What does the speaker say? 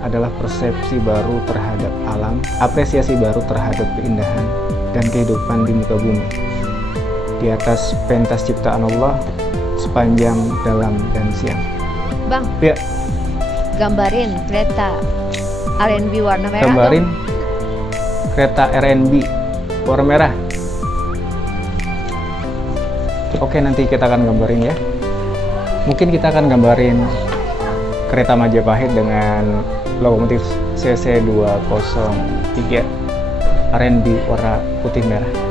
adalah persepsi baru terhadap alam, apresiasi baru terhadap keindahan dan kehidupan di muka bumi. Di atas pentas ciptaan Allah sepanjang dalam dan siang. Bang, Ya, gambarin kereta R&B warna merah. gambarin kereta R&B warna merah. Oke, nanti kita akan gambarin ya. Mungkin kita akan gambarin Kereta Majapahit dengan lokomotif CC 203 R&B warna putih merah.